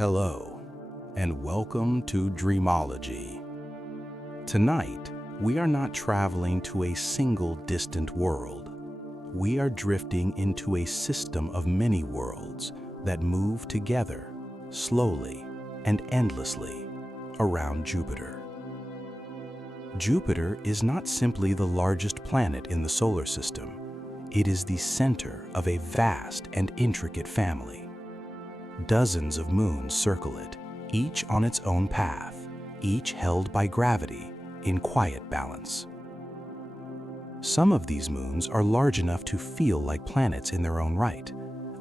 Hello, and welcome to Dreamology. Tonight, we are not traveling to a single distant world. We are drifting into a system of many worlds that move together, slowly and endlessly, around Jupiter. Jupiter is not simply the largest planet in the solar system. It is the center of a vast and intricate family. Dozens of moons circle it, each on its own path, each held by gravity in quiet balance. Some of these moons are large enough to feel like planets in their own right.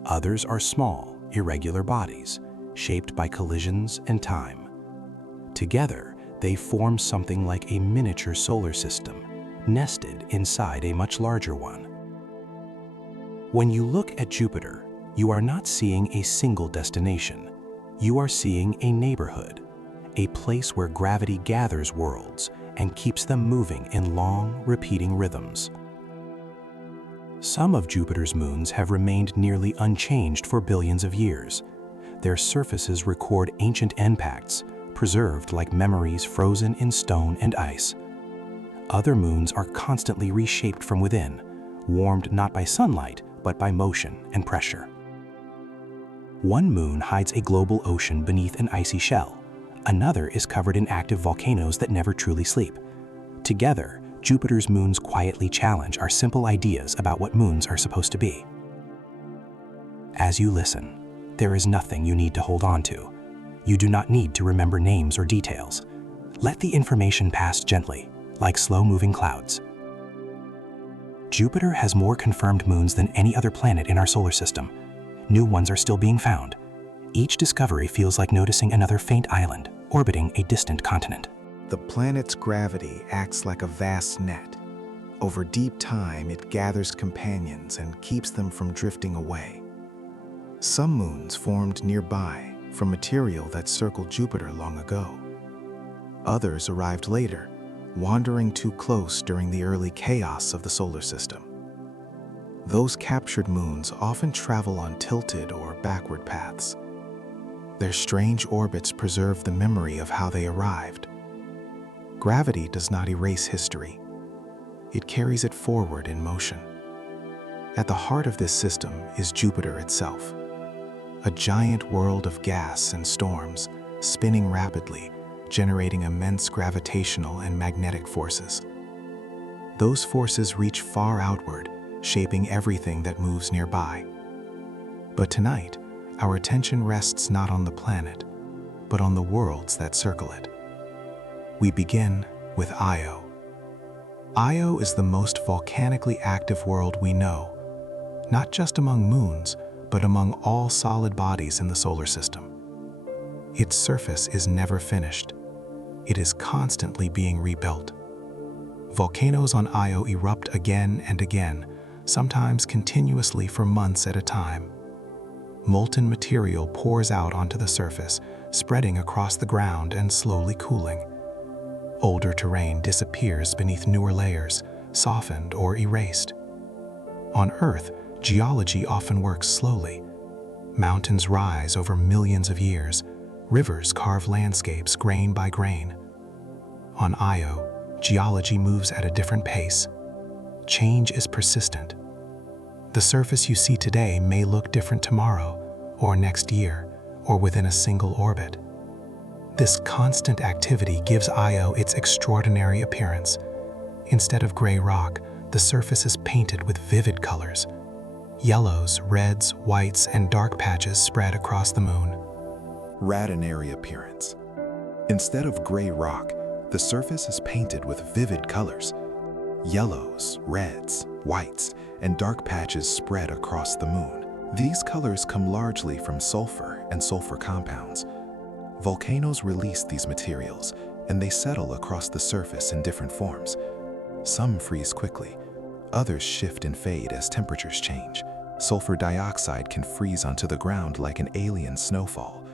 Others are small, irregular bodies, shaped by collisions and time. Together, they form something like a miniature solar system, nested inside a much larger one. When you look at Jupiter, you are not seeing a single destination. You are seeing a neighborhood, a place where gravity gathers worlds and keeps them moving in long, repeating rhythms. Some of Jupiter's moons have remained nearly unchanged for billions of years. Their surfaces record ancient impacts, preserved like memories frozen in stone and ice. Other moons are constantly reshaped from within, warmed not by sunlight, but by motion and pressure. One moon hides a global ocean beneath an icy shell. Another is covered in active volcanoes that never truly sleep. Together, Jupiter's moons quietly challenge our simple ideas about what moons are supposed to be. As you listen, there is nothing you need to hold on to. You do not need to remember names or details. Let the information pass gently, like slow-moving clouds. Jupiter has more confirmed moons than any other planet in our solar system. New ones are still being found. Each discovery feels like noticing another faint island, orbiting a distant continent. The planet's gravity acts like a vast net. Over deep time, it gathers companions and keeps them from drifting away. Some moons formed nearby from material that circled Jupiter long ago. Others arrived later, wandering too close during the early chaos of the solar system. Those captured moons often travel on tilted or backward paths. Their strange orbits preserve the memory of how they arrived. Gravity does not erase history. It carries it forward in motion. At the heart of this system is Jupiter itself, a giant world of gas and storms, spinning rapidly, generating immense gravitational and magnetic forces. Those forces reach far outward, shaping everything that moves nearby. But tonight, our attention rests not on the planet, but on the worlds that circle it. We begin with Io. Io is the most volcanically active world we know, not just among moons, but among all solid bodies in the solar system. Its surface is never finished. It is constantly being rebuilt. Volcanoes on Io erupt again and again, sometimes continuously for months at a time. Molten material pours out onto the surface, spreading across the ground and slowly cooling. Older terrain disappears beneath newer layers, softened or erased. On Earth, geology often works slowly. Mountains rise over millions of years. Rivers carve landscapes grain by grain. On Io, geology moves at a different pace. Change is persistent. The surface you see today may look different tomorrow, or next year, or within a single orbit. This constant activity gives Io its extraordinary appearance. Instead of gray rock, the surface is painted with vivid colors. Yellows, reds, whites, and dark patches spread across the moon. Radinary appearance. Instead of gray rock, the surface is painted with vivid colors. Yellows, reds, whites, and dark patches spread across the moon. These colors come largely from sulfur and sulfur compounds. Volcanoes release these materials, and they settle across the surface in different forms. Some freeze quickly, others shift and fade as temperatures change. Sulfur dioxide can freeze onto the ground like an alien snowfall.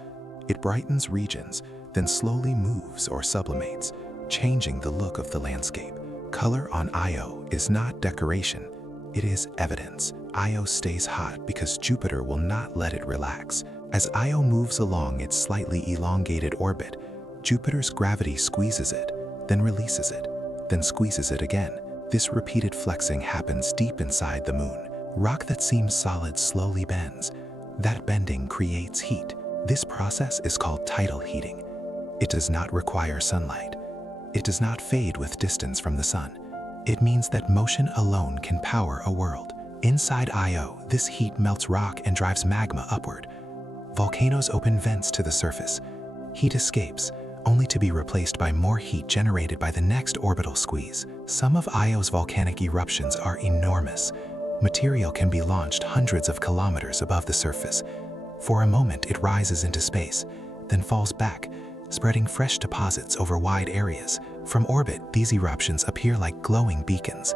It brightens regions, then slowly moves or sublimates, changing the look of the landscape. Color on Io is not decoration, it is evidence. Io stays hot because Jupiter will not let it relax. As Io moves along its slightly elongated orbit, Jupiter's gravity squeezes it, then releases it, then squeezes it again. This repeated flexing happens deep inside the moon. Rock that seems solid slowly bends. That bending creates heat. This process is called tidal heating. It does not require sunlight. It does not fade with distance from the sun. It means that motion alone can power a world. Inside Io, this heat melts rock and drives magma upward. Volcanoes open vents to the surface. Heat escapes, only to be replaced by more heat generated by the next orbital squeeze. Some of Io's volcanic eruptions are enormous. Material can be launched hundreds of kilometers above the surface. For a moment, it rises into space, then falls back, spreading fresh deposits over wide areas. From orbit, these eruptions appear like glowing beacons.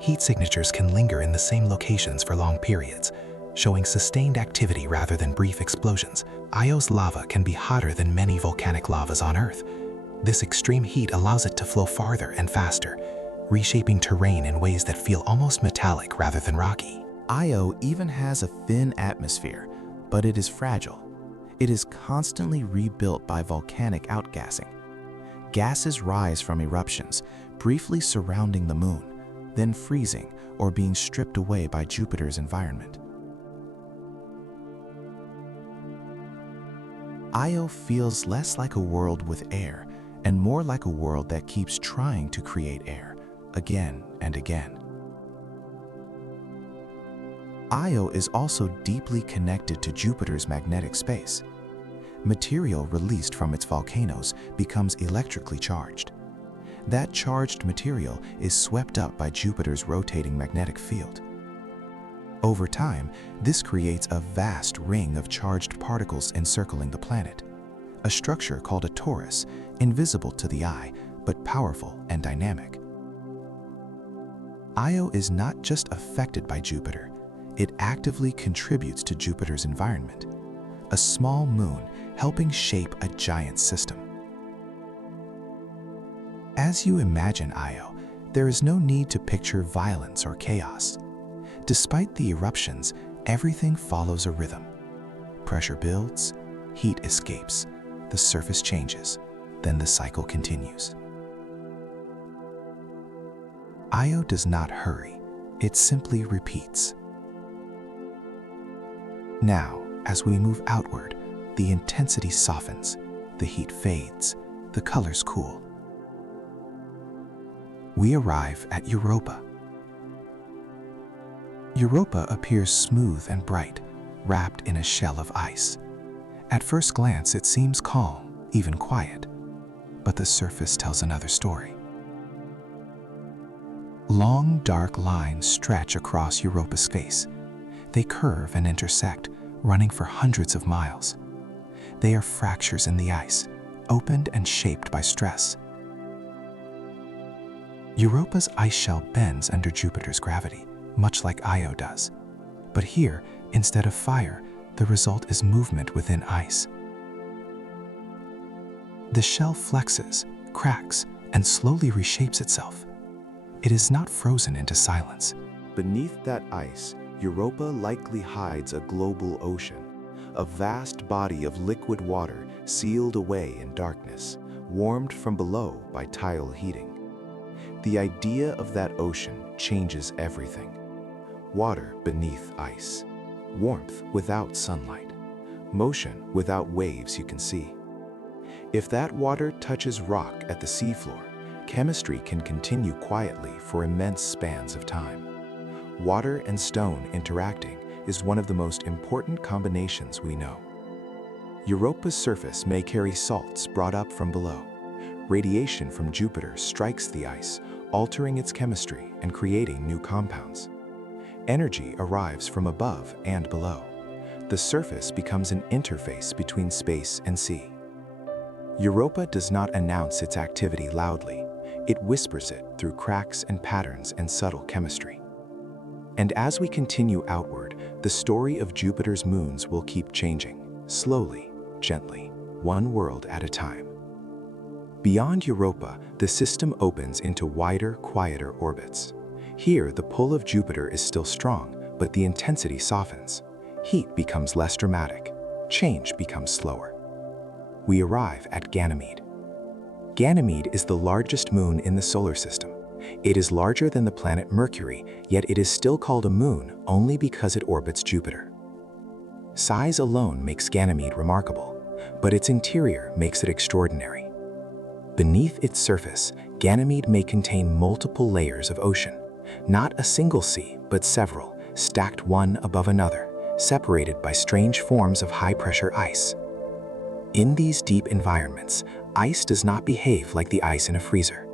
Heat signatures can linger in the same locations for long periods, showing sustained activity rather than brief explosions. Io's lava can be hotter than many volcanic lavas on Earth. This extreme heat allows it to flow farther and faster, reshaping terrain in ways that feel almost metallic rather than rocky. Io even has a thin atmosphere, but it is fragile. It is constantly rebuilt by volcanic outgassing. Gases rise from eruptions, briefly surrounding the moon, then freezing or being stripped away by Jupiter's environment. Io feels less like a world with air and more like a world that keeps trying to create air again and again. Io is also deeply connected to Jupiter's magnetic space. Material released from its volcanoes becomes electrically charged. That charged material is swept up by Jupiter's rotating magnetic field. Over time, this creates a vast ring of charged particles encircling the planet, a structure called a torus, invisible to the eye, but powerful and dynamic. Io is not just affected by Jupiter, it actively contributes to Jupiter's environment, a small moon helping shape a giant system. As you imagine Io, there is no need to picture violence or chaos. Despite the eruptions, everything follows a rhythm. Pressure builds, heat escapes, the surface changes, then the cycle continues. Io does not hurry, it simply repeats. Now, as we move outward, the intensity softens, the heat fades, the colors cool. We arrive at Europa. Europa appears smooth and bright, wrapped in a shell of ice. At first glance, it seems calm, even quiet, but the surface tells another story. Long, dark lines stretch across Europa's face. They curve and intersect, running for hundreds of miles. They are fractures in the ice, opened and shaped by stress. Europa's ice shell bends under Jupiter's gravity, much like Io does. But here, instead of fire, the result is movement within ice. The shell flexes, cracks, and slowly reshapes itself. It is not frozen into silence. Beneath that ice, Europa likely hides a global ocean, a vast body of liquid water sealed away in darkness, warmed from below by tidal heating. The idea of that ocean changes everything. Water beneath ice, warmth without sunlight, motion without waves you can see. If that water touches rock at the seafloor, chemistry can continue quietly for immense spans of time. Water and stone interacting is one of the most important combinations we know. Europa's surface may carry salts brought up from below. Radiation from Jupiter strikes the ice, altering its chemistry and creating new compounds. Energy arrives from above and below. The surface becomes an interface between space and sea. Europa does not announce its activity loudly. It whispers it through cracks and patterns and subtle chemistry. And as we continue outward, the story of Jupiter's moons will keep changing, slowly, gently, one world at a time. Beyond Europa, the system opens into wider, quieter orbits. Here, the pull of Jupiter is still strong, but the intensity softens. Heat becomes less dramatic. change becomes slower. We arrive at Ganymede. Ganymede is the largest moon in the solar system. It is larger than the planet Mercury, yet it is still called a moon only because it orbits Jupiter. Size alone makes Ganymede remarkable, but its interior makes it extraordinary. Beneath its surface, Ganymede may contain multiple layers of ocean, not a single sea, but several, stacked one above another, separated by strange forms of high-pressure ice. In these deep environments, ice does not behave like the ice in a freezer.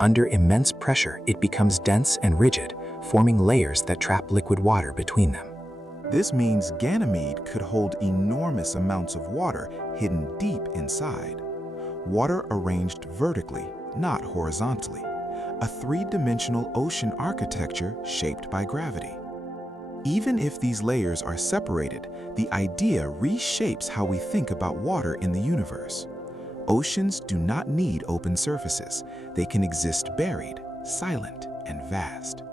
Under immense pressure, it becomes dense and rigid, forming layers that trap liquid water between them. This means Ganymede could hold enormous amounts of water hidden deep inside. Water arranged vertically, not horizontally. A three-dimensional ocean architecture shaped by gravity. Even if these layers are separated, the idea reshapes how we think about water in the universe. Oceans do not need open surfaces. They can exist buried, silent, and vast.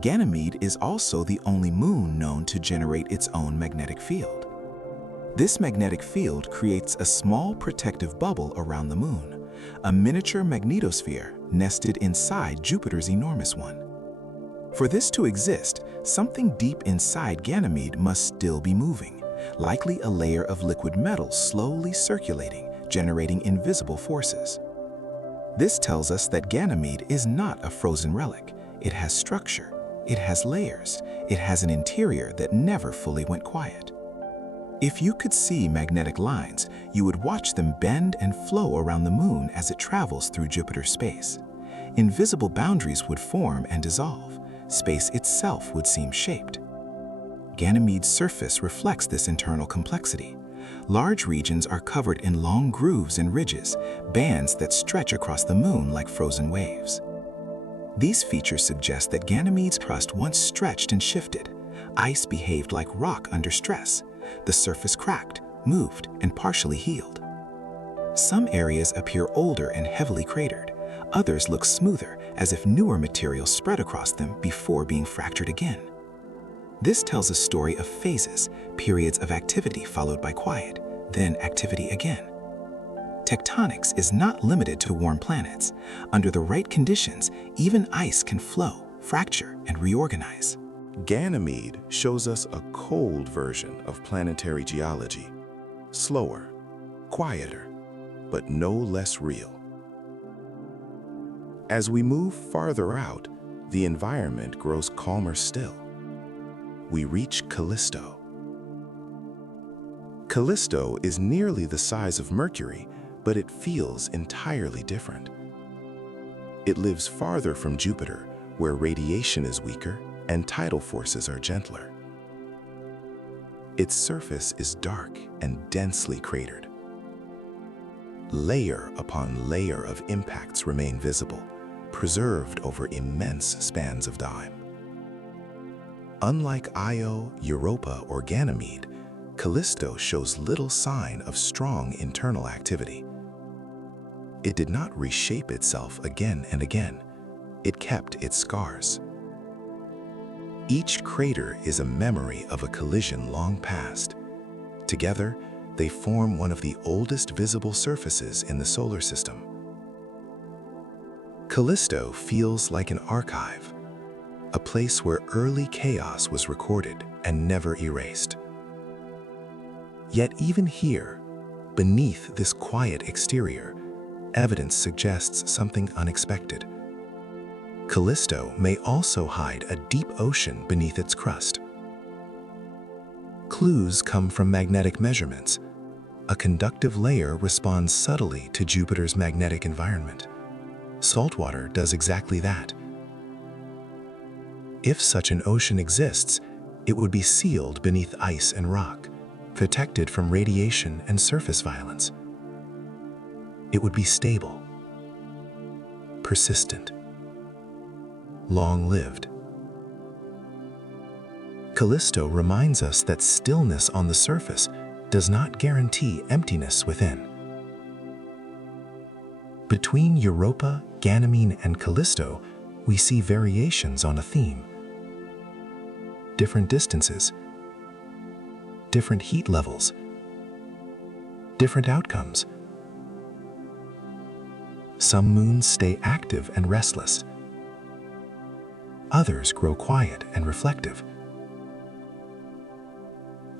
Ganymede is also the only moon known to generate its own magnetic field. This magnetic field creates a small protective bubble around the moon, a miniature magnetosphere nested inside Jupiter's enormous one. For this to exist, something deep inside Ganymede must still be moving, likely a layer of liquid metal slowly circulating, generating invisible forces. This tells us that Ganymede is not a frozen relic. It has structure, it has layers, it has an interior that never fully went quiet. If you could see magnetic lines, you would watch them bend and flow around the moon as it travels through Jupiter's space. Invisible boundaries would form and dissolve. Space itself would seem shaped. Ganymede's surface reflects this internal complexity. Large regions are covered in long grooves and ridges, bands that stretch across the moon like frozen waves. These features suggest that Ganymede's crust once stretched and shifted. Ice behaved like rock under stress. The surface cracked, moved, and partially healed. Some areas appear older and heavily cratered. Others look smoother, as if newer materials spread across them before being fractured again. This tells a story of phases, periods of activity followed by quiet, then activity again. Tectonics is not limited to warm planets. Under the right conditions, even ice can flow, fracture, and reorganize. Ganymede shows us a cold version of planetary geology. Slower, quieter, but no less real. As we move farther out, the environment grows calmer still. We reach Callisto. Callisto is nearly the size of Mercury, but it feels entirely different. It lives farther from Jupiter, where radiation is weaker and tidal forces are gentler. Its surface is dark and densely cratered. Layer upon layer of impacts remain visible, preserved over immense spans of time. Unlike Io, Europa, or Ganymede, Callisto shows little sign of strong internal activity. It did not reshape itself again and again. It kept its scars. Each crater is a memory of a collision long past. Together, they form one of the oldest visible surfaces in the solar system. Callisto feels like an archive, a place where early chaos was recorded and never erased. Yet even here, beneath this quiet exterior, evidence suggests something unexpected. Callisto may also hide a deep ocean beneath its crust. Clues come from magnetic measurements. A conductive layer responds subtly to Jupiter's magnetic environment. Saltwater does exactly that. If such an ocean exists, it would be sealed beneath ice and rock, protected from radiation and surface violence. It would be stable, persistent, long-lived. Callisto reminds us that stillness on the surface does not guarantee emptiness within. Between Europa, Ganymede, and Callisto, we see variations on a theme. Different distances, different heat levels, different outcomes. Some moons stay active and restless. Others grow quiet and reflective.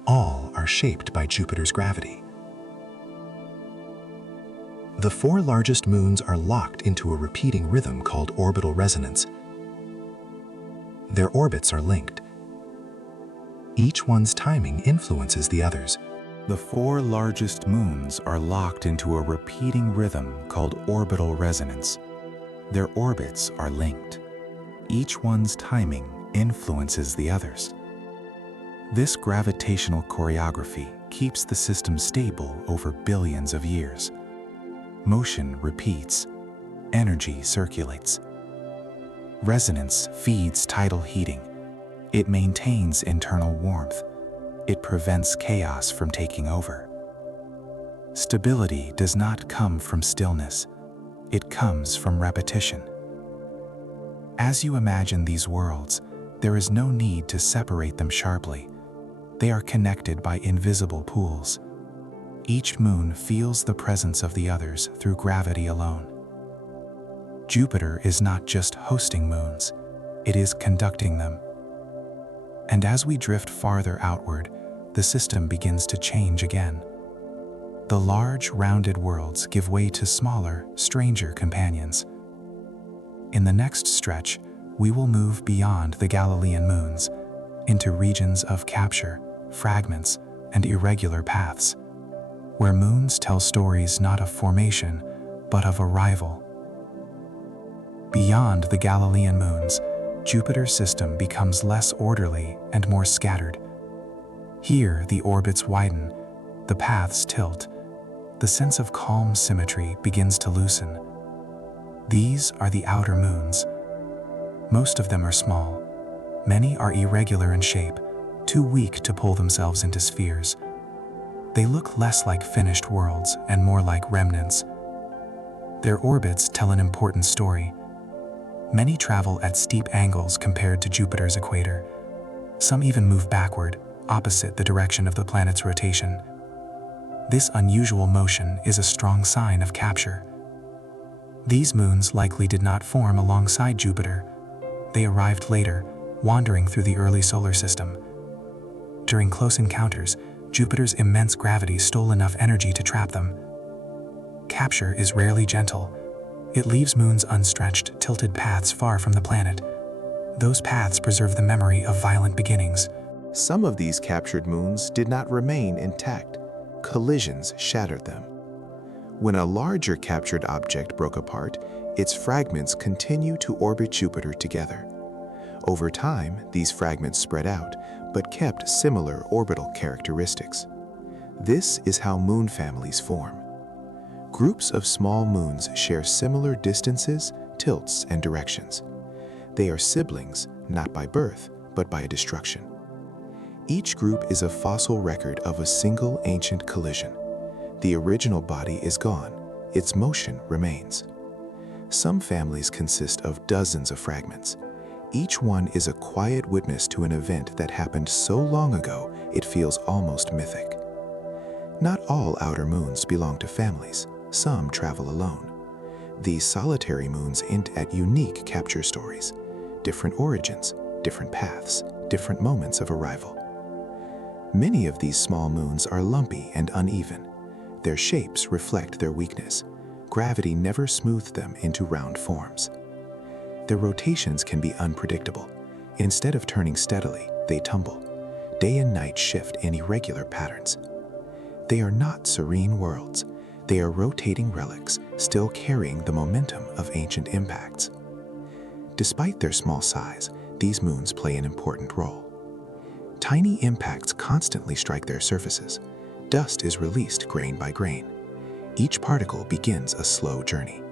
All are shaped by Jupiter's gravity. The 4 largest moons are locked into a repeating rhythm called orbital resonance. Their orbits are linked. Each one's timing influences the others. The 4 largest moons are locked into a repeating rhythm called orbital resonance. Their orbits are linked. Each one's timing influences the others. This gravitational choreography keeps the system stable over billions of years. Motion repeats. Energy circulates. Resonance feeds tidal heating. It maintains internal warmth. It prevents chaos from taking over. Stability does not come from stillness. It comes from repetition. As you imagine these worlds, there is no need to separate them sharply. They are connected by invisible pools. Each moon feels the presence of the others through gravity alone. Jupiter is not just hosting moons, it is conducting them. And as we drift farther outward, the system begins to change again. The large, rounded worlds give way to smaller, stranger companions. In the next stretch, we will move beyond the Galilean moons into regions of capture, fragments, and irregular paths, where moons tell stories not of formation, but of arrival. Beyond the Galilean moons, Jupiter's system becomes less orderly and more scattered. Here, the orbits widen, the paths tilt, the sense of calm symmetry begins to loosen. These are the outer moons. Most of them are small. Many are irregular in shape, too weak to pull themselves into spheres. They look less like finished worlds and more like remnants. Their orbits tell an important story. Many travel at steep angles compared to Jupiter's equator. Some even move backward, opposite the direction of the planet's rotation. This unusual motion is a strong sign of capture. These moons likely did not form alongside Jupiter. They arrived later, wandering through the early solar system. During close encounters, Jupiter's immense gravity stole enough energy to trap them. Capture is rarely gentle. It leaves moons unstretched, tilted paths far from the planet. Those paths preserve the memory of violent beginnings. Some of these captured moons did not remain intact. Collisions shattered them. When a larger captured object broke apart, its fragments continue to orbit Jupiter together. Over time, these fragments spread out, but kept similar orbital characteristics. This is how moon families form. Groups of small moons share similar distances, tilts, and directions. They are siblings, not by birth, but by destruction. Each group is a fossil record of a single ancient collision. The original body is gone, its motion remains. Some families consist of dozens of fragments. Each one is a quiet witness to an event that happened so long ago it feels almost mythic. Not all outer moons belong to families. Some travel alone. These solitary moons hint at unique capture stories, different origins, different paths, different moments of arrival. Many of these small moons are lumpy and uneven. Their shapes reflect their weakness. Gravity never smoothed them into round forms. Their rotations can be unpredictable. Instead of turning steadily, they tumble. Day and night shift in irregular patterns. They are not serene worlds. They are rotating relics, still carrying the momentum of ancient impacts. Despite their small size, these moons play an important role. Tiny impacts constantly strike their surfaces. Dust is released grain by grain. Each particle begins a slow journey.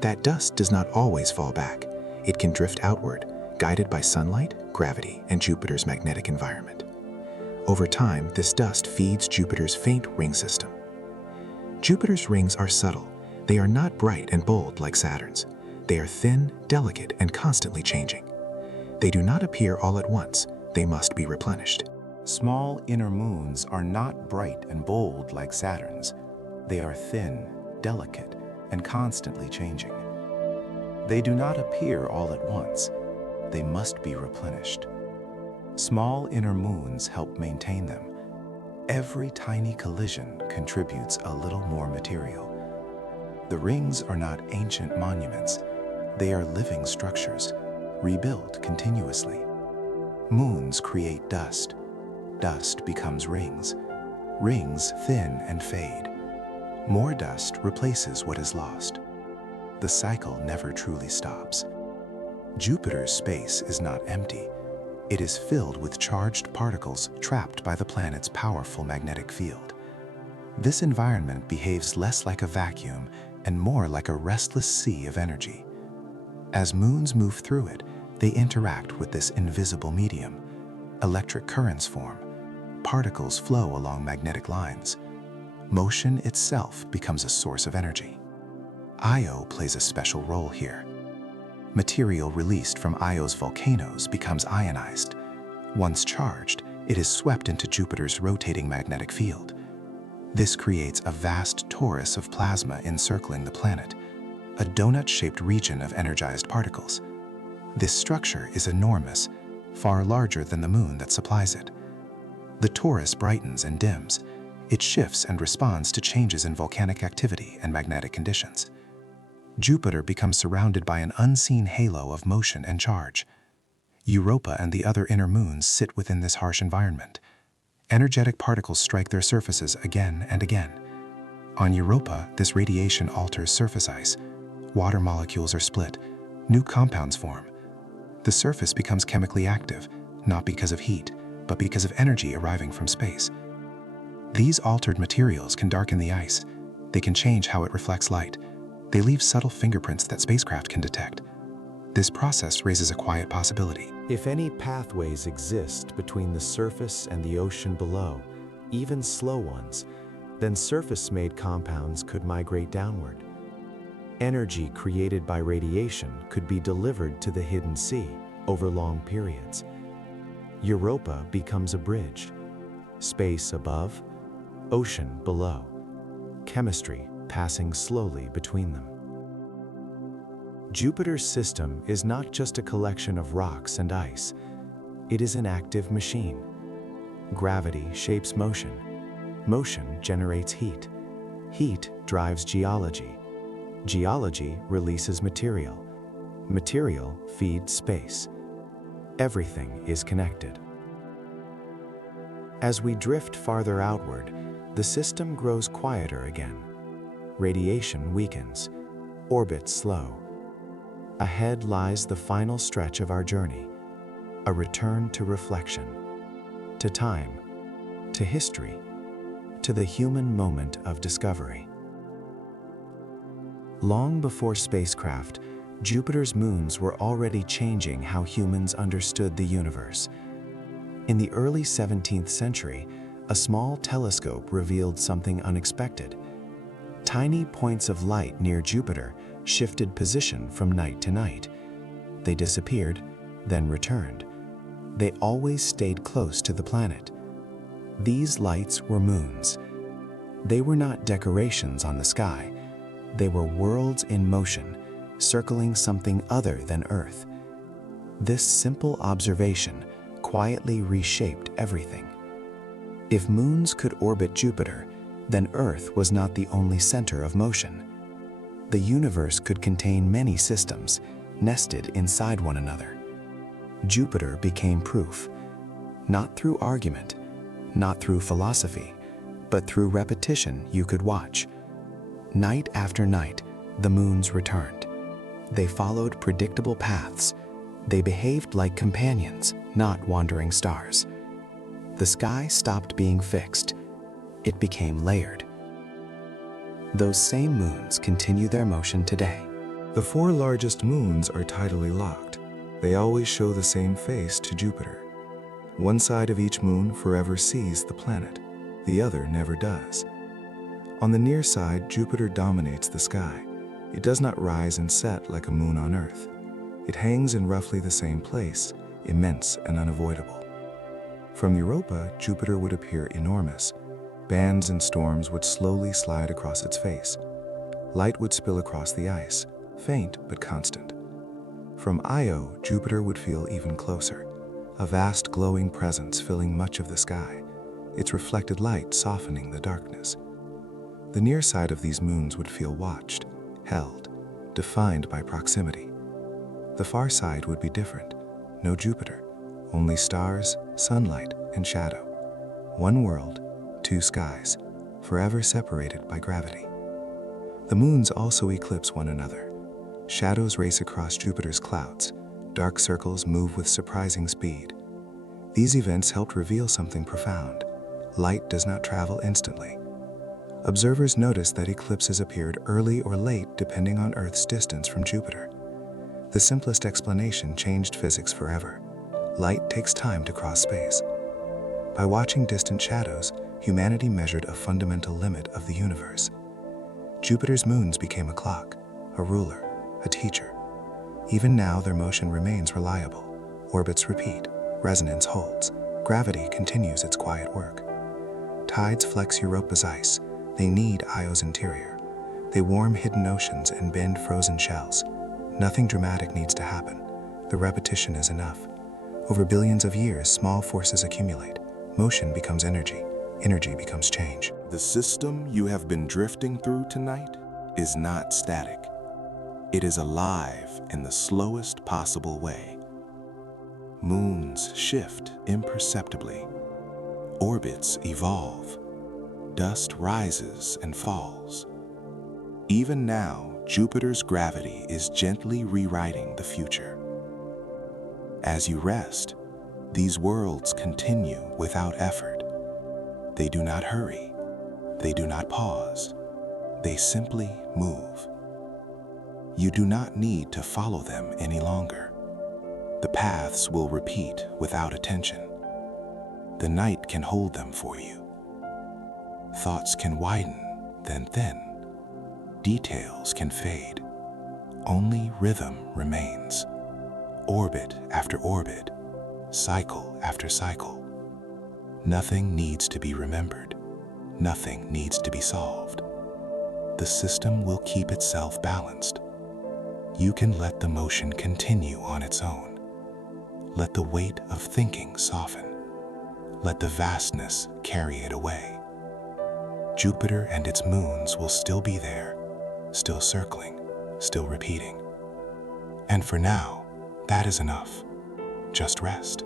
That dust does not always fall back. It can drift outward, guided by sunlight, gravity, and Jupiter's magnetic environment. Over time, this dust feeds Jupiter's faint ring system. Jupiter's rings are subtle. They are not bright and bold like Saturn's. They are thin, delicate, and constantly changing. They do not appear all at once. They must be replenished. Small inner moons are not bright and bold like Saturn's. They are thin, delicate, and constantly changing. They do not appear all at once. They must be replenished. Small inner moons help maintain them. Every tiny collision contributes a little more material. The rings are not ancient monuments. They are living structures, rebuilt continuously. Moons create dust. Dust becomes rings. Rings thin and fade. More dust replaces what is lost. The cycle never truly stops. Jupiter's space is not empty. It is filled with charged particles trapped by the planet's powerful magnetic field. This environment behaves less like a vacuum and more like a restless sea of energy. As moons move through it, they interact with this invisible medium. Electric currents form. Particles flow along magnetic lines. Motion itself becomes a source of energy. Io plays a special role here. Material released from Io's volcanoes becomes ionized. Once charged, it is swept into Jupiter's rotating magnetic field. This creates a vast torus of plasma encircling the planet, a donut-shaped region of energized particles. This structure is enormous, far larger than the moon that supplies it. The torus brightens and dims. It shifts and responds to changes in volcanic activity and magnetic conditions. Jupiter becomes surrounded by an unseen halo of motion and charge. Europa and the other inner moons sit within this harsh environment. Energetic particles strike their surfaces again and again. On Europa, this radiation alters surface ice. Water molecules are split. New compounds form. The surface becomes chemically active, not because of heat, but because of energy arriving from space. These altered materials can darken the ice. They can change how it reflects light. They leave subtle fingerprints that spacecraft can detect. This process raises a quiet possibility. If any pathways exist between the surface and the ocean below, even slow ones, then surface-made compounds could migrate downward. Energy created by radiation could be delivered to the hidden sea over long periods. Europa becomes a bridge. Space above, ocean below. Chemistry passing slowly between them. Jupiter's system is not just a collection of rocks and ice. It is an active machine. Gravity shapes motion. Motion generates heat. Heat drives geology. Geology releases material. Material feeds space. Everything is connected. As we drift farther outward, the system grows quieter again. Radiation weakens. Orbits slow. Ahead lies the final stretch of our journey, a return to reflection, to time, to history, to the human moment of discovery. Long before spacecraft, Jupiter's moons were already changing how humans understood the universe. In the early 17th century, a small telescope revealed something unexpected. Tiny points of light near Jupiter shifted position from night to night. They disappeared, then returned. They always stayed close to the planet. These lights were moons. They were not decorations on the sky. They were worlds in motion, circling something other than Earth. This simple observation quietly reshaped everything. If moons could orbit Jupiter, then Earth was not the only center of motion. The universe could contain many systems, nested inside one another. Jupiter became proof, not through argument, not through philosophy, but through repetition you could watch. Night after night, the moons returned. They followed predictable paths. They behaved like companions, not wandering stars. The sky stopped being fixed. It became layered. Those same moons continue their motion today. The four largest moons are tidally locked. They always show the same face to Jupiter. One side of each moon forever sees the planet. The other never does. On the near side, Jupiter dominates the sky. It does not rise and set like a moon on Earth. It hangs in roughly the same place, immense and unavoidable. From Europa, Jupiter would appear enormous. Bands and storms would slowly slide across its face. Light would spill across the ice, faint but constant. From Io, Jupiter would feel even closer, a vast glowing presence filling much of the sky, its reflected light softening the darkness. The near side of these moons would feel watched, held, defined by proximity. The far side would be different, no Jupiter, only stars, sunlight, and shadow. One world, two skies, forever separated by gravity. The moons also eclipse one another. Shadows race across Jupiter's clouds. Dark circles move with surprising speed. These events helped reveal something profound. Light does not travel instantly. Observers noticed that eclipses appeared early or late depending on Earth's distance from Jupiter. The simplest explanation changed physics forever. Light takes time to cross space. By watching distant shadows, humanity measured a fundamental limit of the universe. Jupiter's moons became a clock, a ruler, a teacher. Even now, their motion remains reliable. Orbits repeat, resonance holds, gravity continues its quiet work. Tides flex Europa's ice. They knead Io's interior. They warm hidden oceans and bend frozen shells. Nothing dramatic needs to happen. The repetition is enough. Over billions of years, small forces accumulate. Motion becomes energy. Energy becomes change. The system you have been drifting through tonight is not static. It is alive in the slowest possible way. Moons shift imperceptibly. Orbits evolve. Dust rises and falls. Even now, Jupiter's gravity is gently rewriting the future. As you rest, these worlds continue without effort. They do not hurry. They do not pause. They simply move. You do not need to follow them any longer. The paths will repeat without attention. The night can hold them for you. Thoughts can widen, then thin. Details can fade. Only rhythm remains. Orbit after orbit, cycle after cycle. Nothing needs to be remembered. Nothing needs to be solved. The system will keep itself balanced. You can let the motion continue on its own. Let the weight of thinking soften. Let the vastness carry it away. Jupiter and its moons will still be there, still circling, still repeating. And for now, that is enough. Just rest.